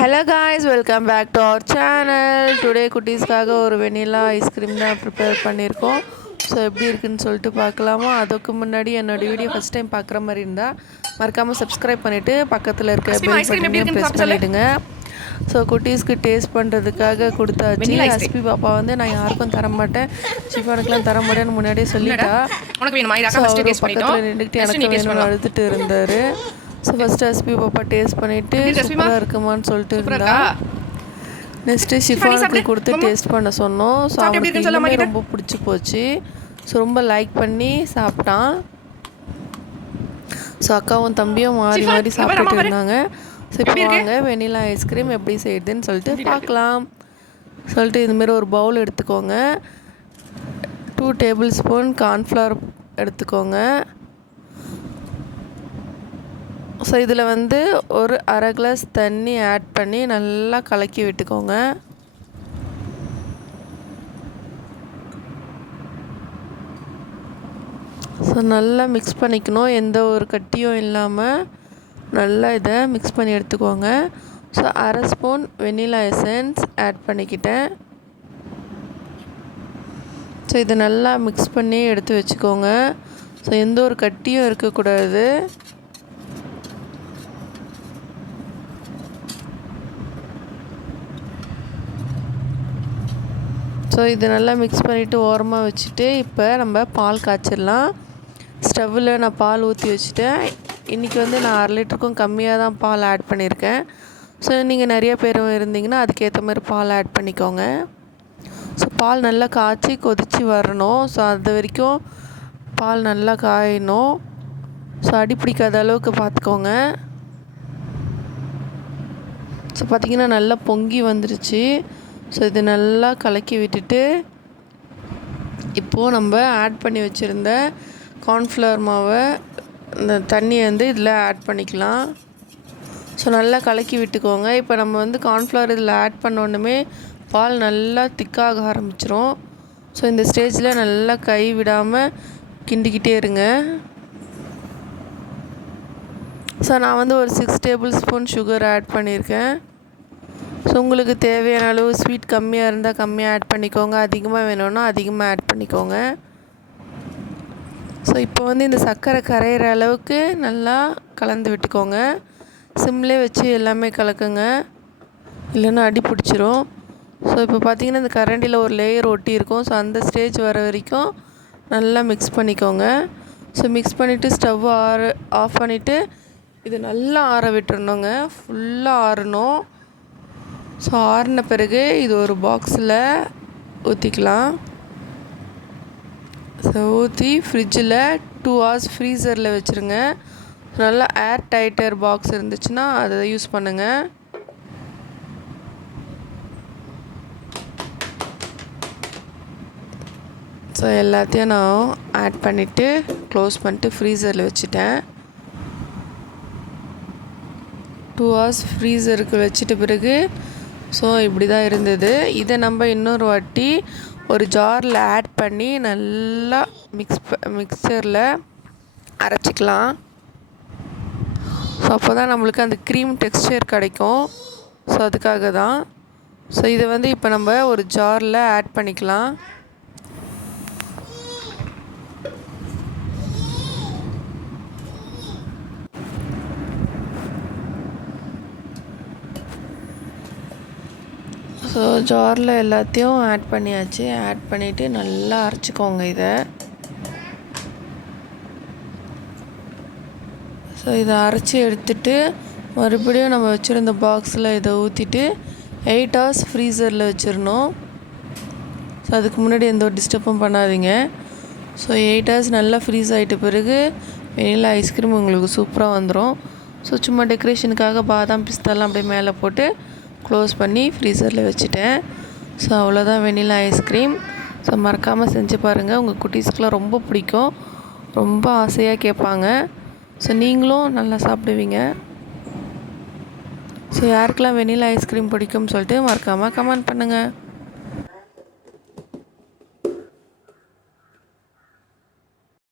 Hello guys, welcome back to our channel. Today குட்டீஸ்க்காக ஒரு vanilla ice cream தான் prepare பண்ணியிருக்கோம். ஸோ எப்படி இருக்குன்னு சொல்லிட்டு பார்க்கலாமா? அதுக்கு முன்னாடி என்னோடய வீடியோ ஃபஸ்ட் டைம் பார்க்குற மாதிரி இருந்தால் மறக்காமல் சப்ஸ்கிரைப் பண்ணிவிட்டு பக்கத்தில் இருக்க பெல் பட்டனையும் ப்ரெஸ் பண்ணிவிடுங்க. ஸோ குட்டீஸ்க்கு டேஸ்ட் பண்ணுறதுக்காக கொடுத்தாச்சு. எஸ்பி பாப்பா வந்து நான் யாருக்கும் தர மாட்டேன், ஷிஃபானுக்குலாம் தர மாட்டேன்னு முன்னாடியே சொல்லிட்டா. பக்கத்தில் நின்றுக்கிட்டு எனக்கு வேணும்னு அழுதுட்டு இருந்தார். ஸோ ஃபஸ்ட்டு எஸ்பி பாப்பா டேஸ்ட் பண்ணிவிட்டு சூப்பராக இருக்குமான்னு சொல்லிட்டு இருந்தா. நெக்ஸ்ட்டு ஷிஃபானுக்கு கொடுத்து டேஸ்ட் பண்ண சொன்னோம். ஸோ அவனுக்கு எல்லாமே ரொம்ப பிடிச்சி போச்சு. ஸோ ரொம்ப லைக் பண்ணி சாப்பிட்டான். ஸோ அக்காவும் தம்பியும் மாறி மாறி சாப்பிட்டுட்டு இருந்தாங்க. ஸோ இப்போ வாங்க வெனிலா ஐஸ்கிரீம் எப்படி செய்யுதுன்னு சொல்லிட்டு பார்க்கலாம். சொல்லிட்டு இதுமாரி ஒரு பவுல் எடுத்துக்கோங்க. 2 டேபிள் ஸ்பூன் கார்ன்ஃப்ளவர் எடுத்துக்கோங்க. ஸோ இதில் வந்து ஒரு அரை கிளாஸ் தண்ணி ஆட் பண்ணி நல்லா கலக்கி விட்டுக்கோங்க. ஸோ நல்லா மிக்ஸ் பண்ணிக்கணும், எந்த ஒரு கட்டியும் இல்லாமல் நல்லா இதை மிக்ஸ் பண்ணி எடுத்துக்கோங்க. ஸோ அரை ஸ்பூன் வெனிலா எசன்ஸ் ஆட் பண்ணிக்கிட்டேன். ஸோ இதை நல்லா மிக்ஸ் பண்ணி எடுத்து வச்சுக்கோங்க. ஸோ எந்த ஒரு கட்டியும் இருக்கக்கூடாது. ஸோ இது நல்லா மிக்ஸ் பண்ணிவிட்டு ஓரமாக வச்சுட்டு இப்போ நம்ம பால் காய்ச்சிடலாம். ஸ்டவ்வில் நான் பால் ஊற்றி வச்சுட்டேன். இன்றைக்கி வந்து நான் 1/2 லிட்டருக்கும் கம்மியாக தான் பால் ஆட் பண்ணியிருக்கேன். ஸோ நீங்கள் நிறைய பேர் இருந்தீங்கன்னா அதுக்கேற்ற மாதிரி பால் ஆட் பண்ணிக்கோங்க. ஸோ பால் நல்லா காய்ச்சி கொதித்து வரணும். ஸோ அது வரைக்கும் பால் நல்லா காயணும். ஸோ அடி பிடிக்காத அளவுக்கு பார்த்துக்கோங்க. ஸோ பார்த்திங்கன்னா நல்லா பொங்கி வந்துருச்சு. ஸோ இது நல்லா கலக்கி விட்டுட்டு இப்போது நம்ம ஆட் பண்ணி வச்சுருந்த கார்ன்ஃப்ளவர் மாவை இந்த தண்ணியை வந்து இதில் ஆட் பண்ணிக்கலாம். ஸோ நல்லா கலக்கி விட்டுக்கோங்க. இப்போ நம்ம வந்து கார்ன்ஃப்ளவர் இதில் ஆட் பண்ணோன்னுமே பால் நல்லா திக்காக ஆரம்பிச்சிரும். ஸோ இந்த ஸ்டேஜில் நல்லா கை விடாமல் கிண்டிக்கிட்டே இருங்க. ஸோ நான் வந்து ஒரு 6 டேபிள் ஸ்பூன் சுகர் ஆட் பண்ணியிருக்கேன். ஸோ உங்களுக்கு தேவையான அளவு ஸ்வீட் கம்மியாக இருந்தால் கம்மியாக ஆட் பண்ணிக்கோங்க, அதிகமாக வேணும்னா அதிகமாக ஆட் பண்ணிக்கோங்க. ஸோ இப்போ வந்து இந்த சர்க்கரை கரையிற அளவுக்கு நல்லா கலந்து விட்டுக்கோங்க. சிம்லேயே வச்சு எல்லாமே கலக்குங்க, இல்லைன்னா அடி பிடிச்சிரும். ஸோ இப்போ பார்த்திங்கன்னா இந்த கரண்டியில் ஒரு லேயர் ஒட்டி இருக்கும். ஸோ அந்த ஸ்டேஜ் வர வரைக்கும் நல்லா மிக்ஸ் பண்ணிக்கோங்க. ஸோ மிக்ஸ் பண்ணிவிட்டு ஸ்டவ் ஆஃப் பண்ணிவிட்டு இது நல்லா ஆற விட்டுறணுங்க. ஃபுல்லாக ஆறணும். ஸோ ஆறின பிறகு இது ஒரு பாக்ஸில் ஊற்றிக்கலாம். ஸோ ஊற்றி ஃப்ரிட்ஜில் 2 hours ஃப்ரீசரில் வச்சுருங்க. நல்லா ஏர் டைட்டர் பாக்ஸ் இருந்துச்சுன்னா அதை யூஸ் பண்ணுங்கள். ஸோ எல்லாத்தையும் நான் ஆட் பண்ணிவிட்டு க்ளோஸ் பண்ணிட்டு ஃப்ரீசரில் வச்சுட்டேன். 2 hours ஃப்ரீசருக்கு வச்சுட்ட பிறகு ஸோ இப்படி தான் இருந்தது. இதை நம்ம இன்னொரு வாட்டி ஒரு ஜாரில் ஆட் பண்ணி நல்லா மிக்சரில் அரைச்சிக்கலாம். ஸோ அப்போ தான் நம்மளுக்கு அந்த க்ரீம் டெக்ஸ்சர் கிடைக்கும். ஸோ அதுக்காக தான். ஸோ இதை வந்து இப்போ நம்ம ஒரு ஜாரில் ஆட் பண்ணிக்கலாம். ஸோ ஜாரில் எல்லாத்தையும் ஆட் பண்ணியாச்சு. ஆட் பண்ணிவிட்டு நல்லா அரைச்சிக்கோங்க இதை. ஸோ இதை அரைச்சி எடுத்துட்டு மறுபடியும் நம்ம வச்சுருந்த பாக்ஸில் இதை ஊற்றிட்டு 8 hours ஃப்ரீசரில் வச்சிடணும். ஸோ அதுக்கு முன்னாடி எந்த ஒரு டிஸ்டர்பும் பண்ணாதீங்க. ஸோ 8 hours நல்லா ஃப்ரீஸ் ஆகிட்ட பிறகு வெனிலா ஐஸ்கிரீம் உங்களுக்கு சூப்பராக வந்துடும். ஸோ சும்மா டெக்கரேஷனுக்காக பாதாம் பிஸ்தாலாம் அப்படியே மேலே போட்டு க்ளோஸ் பண்ணி ஃப்ரீசரில் வச்சுட்டேன். ஸோ அவ்வளோதான் வெனிலா ஐஸ்கிரீம். ஸோ மறக்காமல் செஞ்சு பாருங்கள். உங்கள் குட்டீஸ்க்கெலாம் ரொம்ப பிடிக்கும், ரொம்ப ஆசையாக கேட்பாங்க. ஸோ நீங்களும் நல்லா சாப்பிடுவீங்க. ஸோ யாருக்கெல்லாம் வெனிலா ஐஸ்கிரீம் பிடிக்கும்னு சொல்லிட்டு மறக்காமல் கமெண்ட் பண்ணுங்கள்.